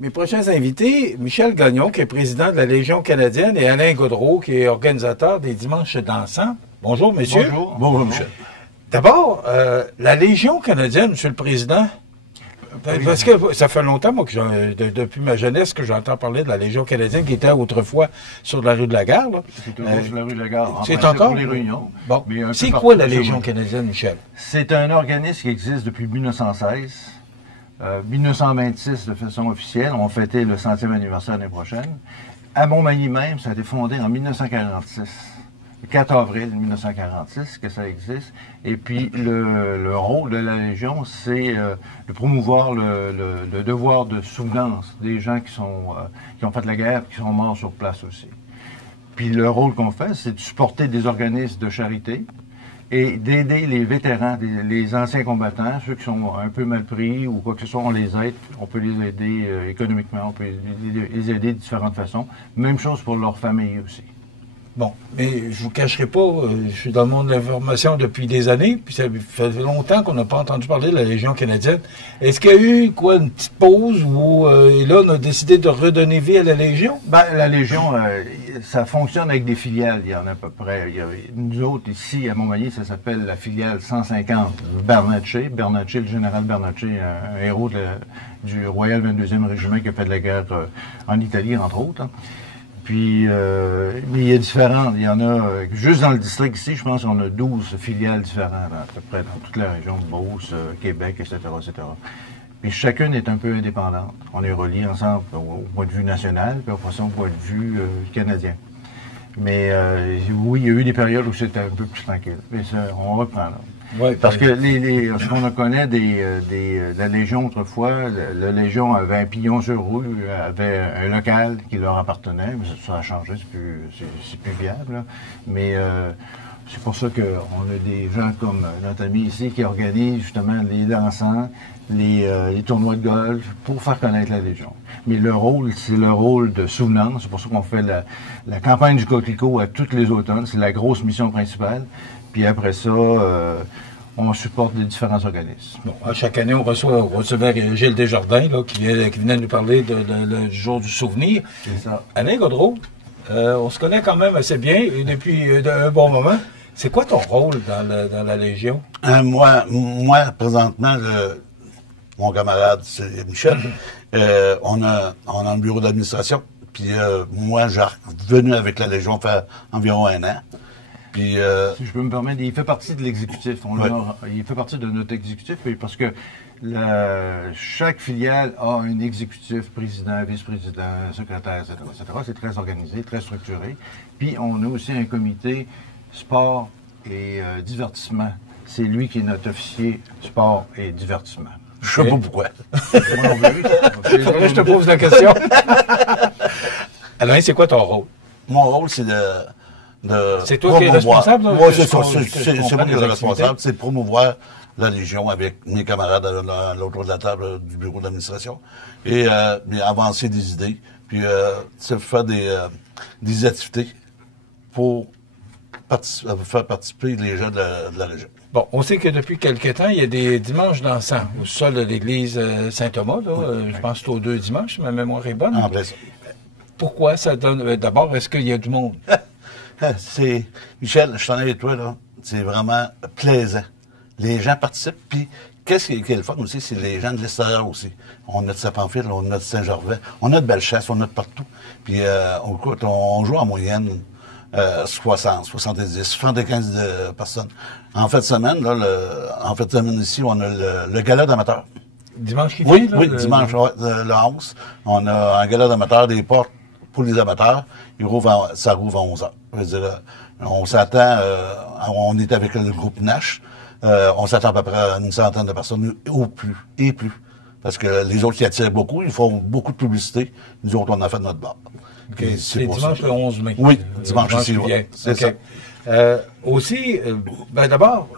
Mes prochains invités, Michel Gagnon, qui est président de la Légion canadienne, et Alain Gaudreault, qui est organisateur des Dimanches dansants. Bonjour, messieurs. Bonjour. Bonjour, Michel. D'abord, la Légion canadienne, Monsieur le Président, parce que ça fait longtemps, moi, depuis ma jeunesse, que j'entends parler de la Légion canadienne, qui était autrefois sur la rue de la Gare. C'est toujours sur la rue de la Gare. C'est encore pour les réunions. Bon. C'est quoi la Légion canadienne, Michel? C'est un organisme qui existe depuis 1916. 1926, de façon officielle, on fêtait le 100e anniversaire l'année prochaine. À Montmagny même, ça a été fondé en 1946. Le 4 avril 1946 que ça existe. Et puis, le rôle de la Légion, c'est de promouvoir le devoir de souvenance des gens qui ont fait la guerre, qui sont morts sur place aussi. Puis, le rôle qu'on fait, c'est de supporter des organismes de charité et d'aider les vétérans, les anciens combattants, ceux qui sont un peu mal pris ou quoi que ce soit, on les aide. On peut les aider économiquement, on peut les aider de différentes façons. Même chose pour leur famille aussi. Bon, mais je vous cacherai pas, je suis dans le monde de l'information depuis des années, puis ça fait longtemps qu'on n'a pas entendu parler de la Légion canadienne. Est-ce qu'il y a eu, une petite pause où, et là, on a décidé de redonner vie à la Légion? Ben, la Légion, ça fonctionne avec des filiales. Il y en a à peu près. Nous autres, ici, à Montmagny, ça s'appelle la filiale 150 Bernatchez. Bernatchez, le général Bernatchez, un héros du Royal 22e Régiment qui a fait de la guerre en Italie, entre autres. Hein. Puis, mais il y a différentes. Il y en a, juste dans le district ici, je pense qu'on a 12 filiales différentes, à peu près dans toute la région de Beauce, Québec, etc., etc. Puis chacune est un peu indépendante. On est reliés ensemble au point de vue national, puis au point de vue canadien. Mais oui, il y a eu des périodes où c'était un peu plus tranquille. Mais ça, on reprend là. Oui, parce que ce qu'on connaît de la Légion autrefois, la Légion avait un pignon sur rue, avait un local qui leur appartenait, mais ça a changé, c'est plus viable. Là. Mais c'est pour ça qu'on a des gens comme notre ami ici qui organisent justement les dansants, les tournois de golf pour faire connaître la Légion. Mais le rôle, c'est le rôle de souvenance. C'est pour ça qu'on fait la campagne du coquelicot à tous les automnes. C'est la grosse mission principale. Puis après ça, on supporte les différents organismes. Bon, chaque année, on recevait Gilles Desjardins, là, qui venait nous parler du jour du souvenir. C'est ça. Alain Gaudreault, on se connaît quand même assez bien et depuis un bon moment. C'est quoi ton rôle dans la Légion? Moi, présentement, mon camarade, c'est Michel, on a un bureau d'administration. Puis moi, j'ai revenu avec la Légion faire environ 1 an. Puis, si je peux me permettre, il fait partie de l'exécutif. Il fait partie de notre exécutif parce que chaque filiale a un exécutif, président, vice-président, secrétaire, etc., etc. C'est très organisé, très structuré. Puis on a aussi un comité sport et divertissement. C'est lui qui est notre officier sport et divertissement. Je sais pas pourquoi. Faudrait que je te pose la question. Alain, c'est quoi ton rôle? Mon rôle, c'est c'est toi qui es responsable? Oui, c'est ça. C'est moi qui est responsable. C'est de promouvoir la Légion avec mes camarades à l'autre bout de la table du bureau d'administration. Et avancer des idées. Puis faire des activités pour faire participer les gens de la région. Bon, on sait que depuis quelque temps, il y a des dimanches dansants au sol de l'église Saint-Thomas. Je pense que c'est aux 2 dimanches, si ma mémoire est bonne. En plein ça. Pourquoi ça donne... D'abord, est-ce qu'il y a du monde? Michel, je t'en ai avec toi, là. C'est vraiment plaisant. Les gens participent, puis qu'est-ce qui est le fun aussi, c'est les gens de l'extérieur aussi. On a de Saint-Pamphile, on a de Saint-Gervais, on a de Bellechasse, on a de partout. Puis, on joue en moyenne 60, 70, 75 personnes. En fin de semaine, ici, on a le gala d'amateurs. Dimanche qui vient, Oui, là, oui, dimanche, le 11. On a un gala d'amateurs, des portes pour les amateurs. Ça rouvre à 11h. Je veux dire, on s'attend, on est avec le groupe Nash, on s'attend à peu près à une centaine de personnes, au plus, et plus. Parce que les autres qui attirent beaucoup, ils font beaucoup de publicité. Nous autres, on a fait notre part. Okay. C'est dimanche le 11 mai. Oui, dimanche ici, oui. C'est ça. Aussi, d'abord,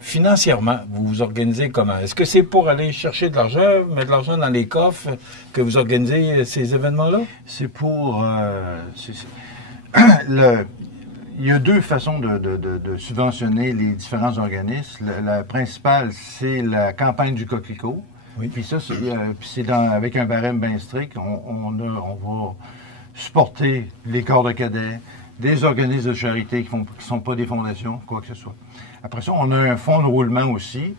financièrement, vous vous organisez comment? Est-ce que c'est pour aller chercher de l'argent, mettre de l'argent dans les coffres, que vous organisez ces événements-là? C'est pour... il y a 2 façons de subventionner les différents organismes. La principale, c'est la campagne du coquelicot. Oui. Puis ça, c'est avec un barème bien strict. On va supporter les corps de cadets, des organismes de charité qui ne sont pas des fondations, quoi que ce soit. Après ça, on a un fonds de roulement aussi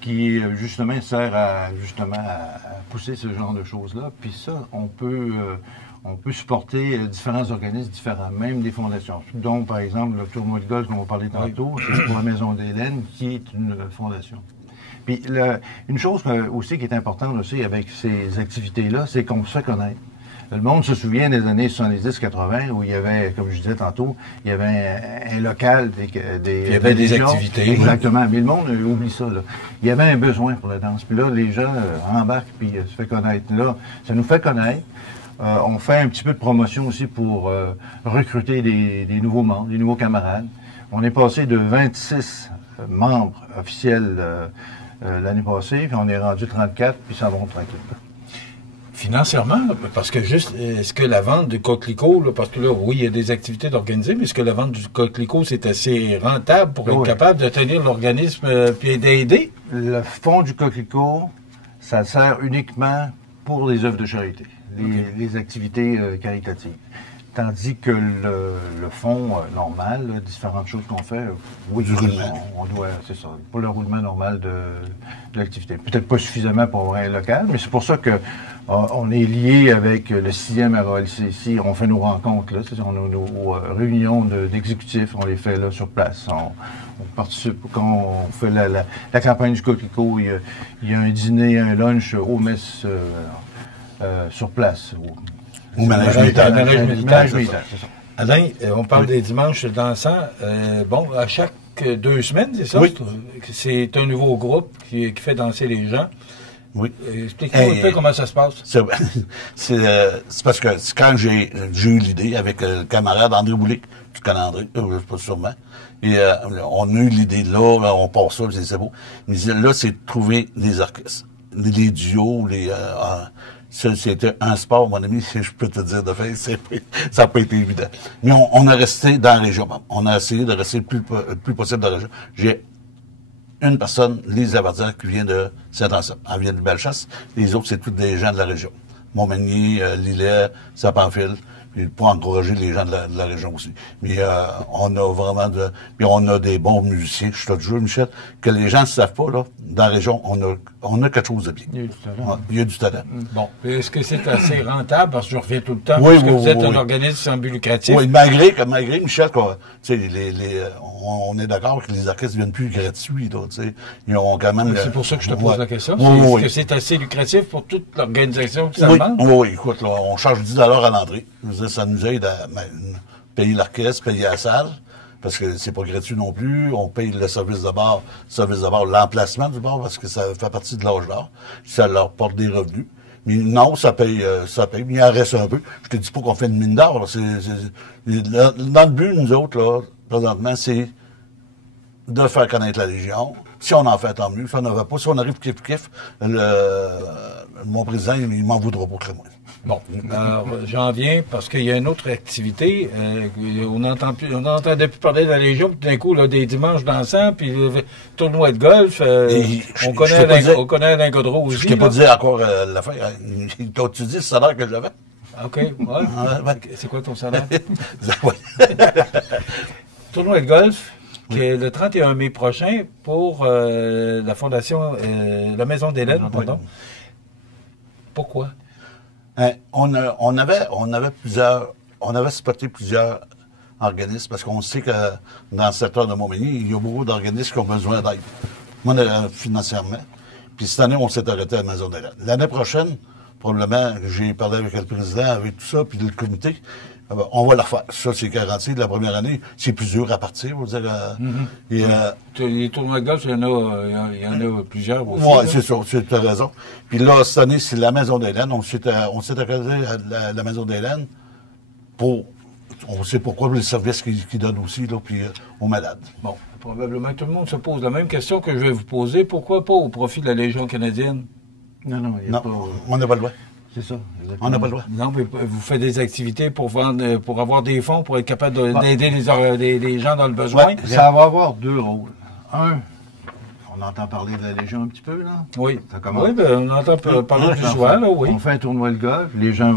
qui, justement, sert à pousser ce genre de choses-là. Puis ça, on peut supporter différents organismes différents, même des fondations. Donc, par exemple, le tournoi de golf dont on parlait tantôt, c'est pour la Maison d'Hélène, qui est une fondation. Puis, une chose aussi qui est importante aussi avec ces activités-là, c'est qu'on se fait connaître. Le monde se souvient des années 70-80 où il y avait, comme je disais tantôt, il y avait un local, il y avait des activités. Exactement. Mais le monde oublie ça. Là. Il y avait un besoin pour la danse. Puis là, les gens embarquent puis se fait connaître. Là, ça nous fait connaître. On fait un petit peu de promotion aussi pour recruter des nouveaux membres, des nouveaux camarades. On est passé de 26 membres officiels l'année passée, puis on est rendu 34, puis ça va tranquille. Financièrement, parce que est-ce que la vente de coquelicots, parce que là, oui, il y a des activités d'organiser, mais est-ce que la vente du coquelicot, c'est assez rentable pour être capable de tenir l'organisme et d'aider? Le fonds du coquelicot, ça sert uniquement pour les œuvres de charité, les activités caritatives. Tandis que le fonds normal, différentes choses qu'on fait, oui, du roulement. On doit, c'est ça, pour le roulement normal de l'activité. Peut-être pas suffisamment pour avoir un local, mais c'est pour ça que on est lié avec le 6e RALCC. On fait nos rencontres, là, on a nos réunions d'exécutifs, on les fait là sur place. On participe quand on fait la campagne du coquelicot. Il y a un dîner, un lunch au mess sur place. Au manège militaire. C'est ça. Alain, on parle des dimanches dansants. À chaque 2 semaines, c'est ça? Oui. C'est un nouveau groupe qui fait danser les gens. Oui. Explique-nous un peu comment ça se passe. C'est parce que quand j'ai eu l'idée avec le camarade André Boulic, tu connais André, pas sûrement, et on a eu l'idée là, on part ça, c'est beau. Mais là, c'est de trouver des orchestres, des duos, ça, c'était un sport, mon ami, si je peux te dire de fait, ça n'a pas été évident. Mais on a resté dans la région. On a essayé de rester le plus possible dans la région. J'ai une personne, Lise Lavardière, qui vient de Saint-Anselme. Elle vient de Bellechasse. Les autres, c'est tous des gens de la région. Montmagny, Lillet, Saint-Pamphile, puis pour encourager les gens de la région aussi. Mais on a vraiment puis on a des bons musiciens. Je te jure, Michel, que les gens ne savent pas, là, dans la région, on a quelque chose de bien. Il y a du talent. Il y a du talent. Bon. Est-ce que c'est assez rentable? Parce que je reviens tout le temps. Oui, parce que vous êtes un oui. organisme sans but lucratif. Oui, malgré, Michel, on est d'accord que les orchestres ne viennent plus gratuits, là, tu sais. Ils ont quand même. C'est pour ça que je te pose la question. Oui, Est-ce que c'est assez lucratif pour toute l'organisation qui s'en demande? Oui, écoute, là, on charge 10 $ à l'entrée. Je veux dire, ça nous aide à payer l'orchestre, payer la salle, parce que c'est pas gratuit non plus. On paye le service de bar, l'emplacement du bar, parce que ça fait partie de l'âge d'or. Ça leur porte des revenus. Mais non, ça paye, mais il en reste un peu. Je te dis pas qu'on fait une mine d'or, là. Dans le but, nous autres, là, présentement, c'est de faire connaître la Légion. Si on en fait, tant mieux. Si on n'en fait pas, si on arrive kiff, mon président, il m'en voudra pas très moins. Bon, alors j'en viens parce qu'il y a une autre activité. On n'entendait plus parler de la Légion, puis tout d'un coup, là, des dimanches dansants, puis le tournoi de golf. On connaît Alain Godreau aussi. Je t'ai pas dit encore l'affaire. T'as-tu dit le salaire que j'avais? OK, ouais. C'est quoi ton salaire? Oui. Tournoi de golf, qui est le 31 mai prochain pour la fondation, la Maison d'Hélène, pardon. Pourquoi? On avait spoté plusieurs organismes parce qu'on sait que dans le secteur de Montmagny, il y a beaucoup d'organismes qui ont besoin d'aide, financièrement. Puis cette année, on s'est arrêté à la Maison d'Hélène. L'année prochaine, probablement, j'ai parlé avec le président, avec tout ça, puis le comité, on va la refaire. Ça, c'est garanti. La première année, c'est plus dur à partir, on va dire. Les tournois de golf, il y en a plusieurs aussi. Oui, c'est ça, tu as raison. Puis là, cette année, c'est la Maison d'Hélène. On s'est accordé à la Maison d'Hélène on sait pourquoi, les services qu'ils donnent aussi, là, puis aux malades. Bon, probablement tout le monde se pose la même question que je vais vous poser. Pourquoi pas au profit de la Légion canadienne? Non, on n'a pas le droit. C'est ça, exactement. On n'a pas le droit. Non, mais vous faites des activités pour avoir des fonds, pour être capable d'aider les gens dans le besoin. Ouais, ça va avoir 2 rôles. Un, on On entend parler de la Légion un petit peu, là? Oui. Ça commence. Oui, ben, on entend parler plus souvent, là, oui. On fait un tournoi de golf, les gens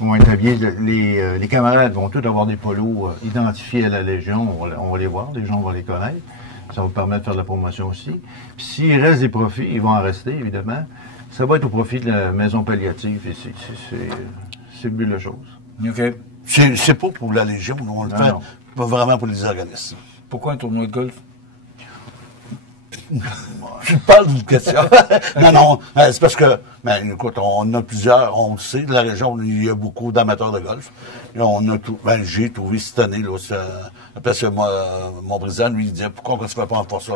vont être habillés, les camarades vont tous avoir des polos identifiés à la Légion, on va les voir, les gens vont les connaître. Ça va permettre de faire de la promotion aussi. Puis s'il reste des profits, ils vont en rester, évidemment. Ça va être au profit de la maison palliative, et c'est le but de la chose. OK. C'est pas pour la Légion, on le fait pas vraiment pour les organismes. Pourquoi un tournoi de golf? Tu parles d'une question. Non, c'est parce que, ben, écoute, on a plusieurs, on le sait, de la région, il y a beaucoup d'amateurs de golf. Et j'ai trouvé cette année, là, parce que mon président, lui, il disait, pourquoi on ne se fait pas en force?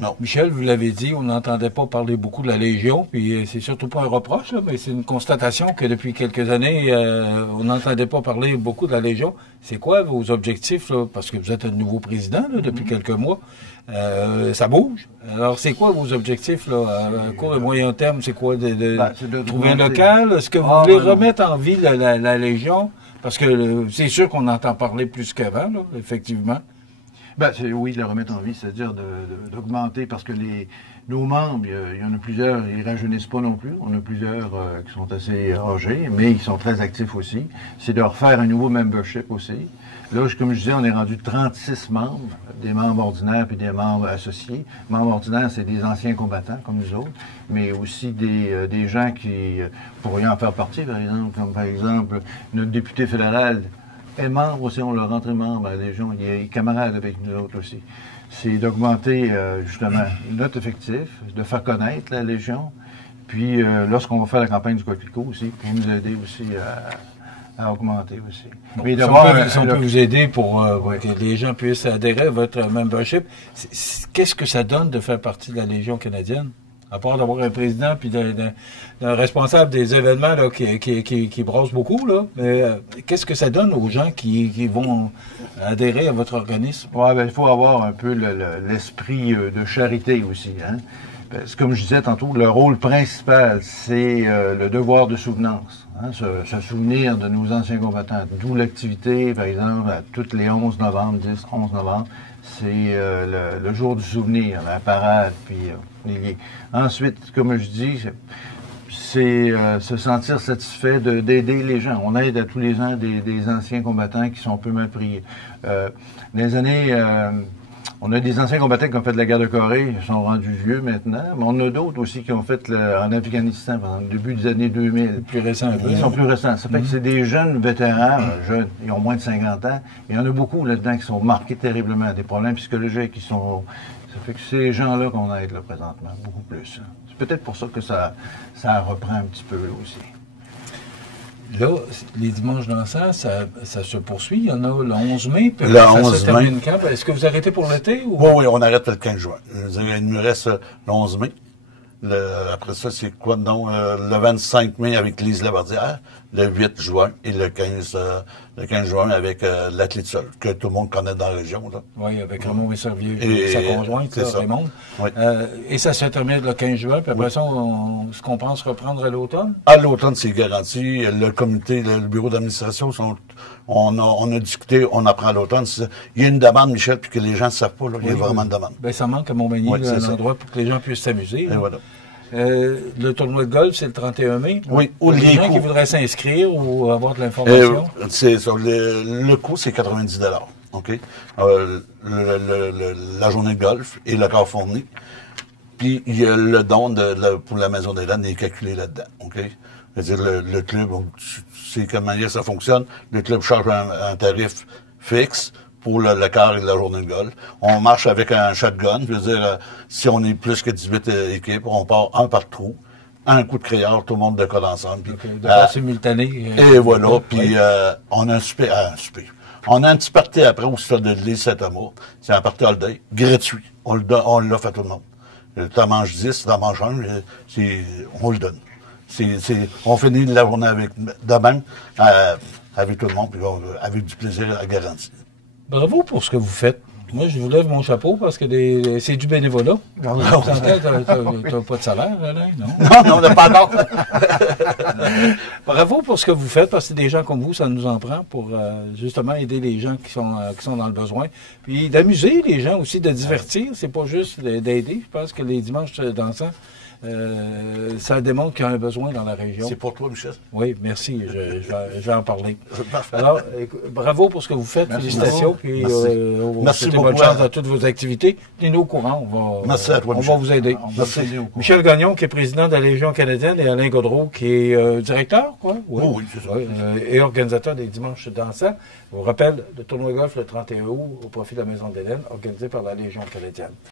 Non. Michel, vous l'avez dit, on n'entendait pas parler beaucoup de la Légion, puis c'est surtout pas un reproche, là, mais c'est une constatation que depuis quelques années, on n'entendait pas parler beaucoup de la Légion. C'est quoi vos objectifs, là? Parce que vous êtes un nouveau président, là, depuis quelques mois. Ça bouge. Alors, c'est quoi vos objectifs, là, à court et moyen terme? C'est quoi? De trouver un local? Est-ce que vous voulez remettre en vie la Légion? Parce que c'est sûr qu'on entend parler plus qu'avant, là, effectivement. Ben, oui, de la remettre en vie, c'est-à-dire d'augmenter, parce que nos membres, il y en a plusieurs, ils ne rajeunissent pas non plus. On a plusieurs qui sont assez âgés, mais qui sont très actifs aussi. C'est de refaire un nouveau membership aussi. Là, comme je disais, on est rendu 36 membres, des membres ordinaires puis des membres associés. Membres ordinaires, c'est des anciens combattants, comme nous autres, mais aussi des gens qui pourraient en faire partie, par exemple, comme par exemple notre député fédéral est membre aussi, on l'a rentré membre à la Légion, il est camarade avec nous autres aussi. C'est d'augmenter justement notre effectif, de faire connaître la Légion, puis lorsqu'on va faire la campagne du Coquelicot aussi, pour nous aider aussi à augmenter aussi. Bon, mais si on peut vous aider pour que les gens puissent adhérer à votre membership, qu'est-ce que ça donne de faire partie de la Légion canadienne? À part d'avoir un président puis d'un responsable des événements là, qui brasse beaucoup, là. Mais qu'est-ce que ça donne aux gens qui vont adhérer à votre organisme? Oui, ben, il faut avoir un peu l'esprit de charité aussi, hein? Parce que, comme je disais tantôt, le rôle principal, c'est le devoir de souvenance. Hein? Se souvenir de nos anciens combattants. D'où l'activité, par exemple, à toutes les 11 novembre, 10-11 novembre, c'est le jour du souvenir, la parade, puis ensuite, comme je dis, c'est se sentir satisfait d'aider les gens. On aide à tous les ans des anciens combattants qui sont peu mal pris. Dans les années... on a des anciens combattants qui ont fait de la guerre de Corée, ils sont rendus vieux maintenant, mais on a d'autres aussi qui ont fait en Afghanistan, pendant le début des années 2000. Plus récents. Ils sont plus récents. Ça fait que c'est des jeunes vétérans, jeunes, ils ont moins de 50 ans. Il y en a beaucoup là-dedans qui sont marqués terriblement, des problèmes psychologiques qui sont... Ça fait que c'est ces gens-là qu'on aide là, présentement, beaucoup plus. C'est peut-être pour ça que ça reprend un petit peu là, aussi. Là, les dimanches dansants, ça se poursuit. Il y en a le 11 mai. Puis le ça 11 se termine quand? Est-ce que vous arrêtez pour l'été? Ou... Oui, on arrête le 15 juin. Il nous reste le 11 mai. Après ça, c'est quoi? Non, le 25 mai avec Lise Lavardière, le 8 juin et le 15 juin avec l'athlète seul, que tout le monde connaît dans la région. Là. Oui, avec Raymond Messervier et sa conjointe, là, Raymond. Oui. Et ça se termine le 15 juin, puis après ça, ce qu'on pense reprendre à l'automne? À l'automne, c'est garanti. Le comité, le bureau d'administration, on a discuté, on apprend à l'automne. Il y a une demande, Michel, puis que les gens ne savent pas, là, il y a vraiment une demande. Ben, ça manque à Montmagny, un endroit pour que les gens puissent s'amuser. Et voilà. Le tournoi de golf, c'est le 31 mai. Oui. Pour les gens qui voudraient s'inscrire ou avoir de l'information. C'est ça. Le coût, c'est 90 $. OK? La journée de golf et le corps fourni. Puis, il y a le don pour la Maison des Landes est calculé là-dedans. OK? C'est-à-dire, le club, c'est comment ça fonctionne. Le club charge un tarif fixe pour le quart et la journée de golf. On marche avec un shotgun. Je veux dire, si on est plus que 18 équipes, on part un par trou. Un coup de crayon, tout le monde décolle ensemble. Puis, de part simultané. Et voilà. Puis, on a un souper. On a un petit party après au stade de l'île Saint-Thomas. C'est un party all-day, gratuit. On l'offre à tout le monde. T'en manges 10, t'en manges un, on le donne. On finit la journée de même, avec tout le monde, puis avec du plaisir à garantir. Bravo pour ce que vous faites. Moi, je vous lève mon chapeau parce que c'est du bénévolat. Ah oui. T'as pas de salaire, Alain, non? Non, on n'a pas encore. Bravo pour ce que vous faites, parce que des gens comme vous, ça nous en prend pour justement aider les gens qui sont dans le besoin. Puis d'amuser les gens aussi, de divertir. C'est pas juste d'aider. Je pense que les dimanches dansants, ça démontre qu'il y a un besoin dans la région. C'est pour toi, Michel. Oui, merci. Je vais en parler. Parfait. Alors, bravo pour ce que vous faites. Merci Félicitations. beaucoup. Puis, Merci. on va Merci souhaiter beaucoup, bonne chance Alain. dans toutes vos activités. Tenez-nous au courant. Merci à toi, on Michel. va vous aider. On va Merci. s'aider au courant. Michel Gagnon, qui est président de la Légion canadienne, et Alain Gaudreau, qui est directeur, quoi? Oui, oui, c'est ça. Oui, et organisateur des dimanches dansants. Je vous rappelle, le tournoi golf le 31 août au profit de la Maison d'Hélène, organisé par la Légion canadienne.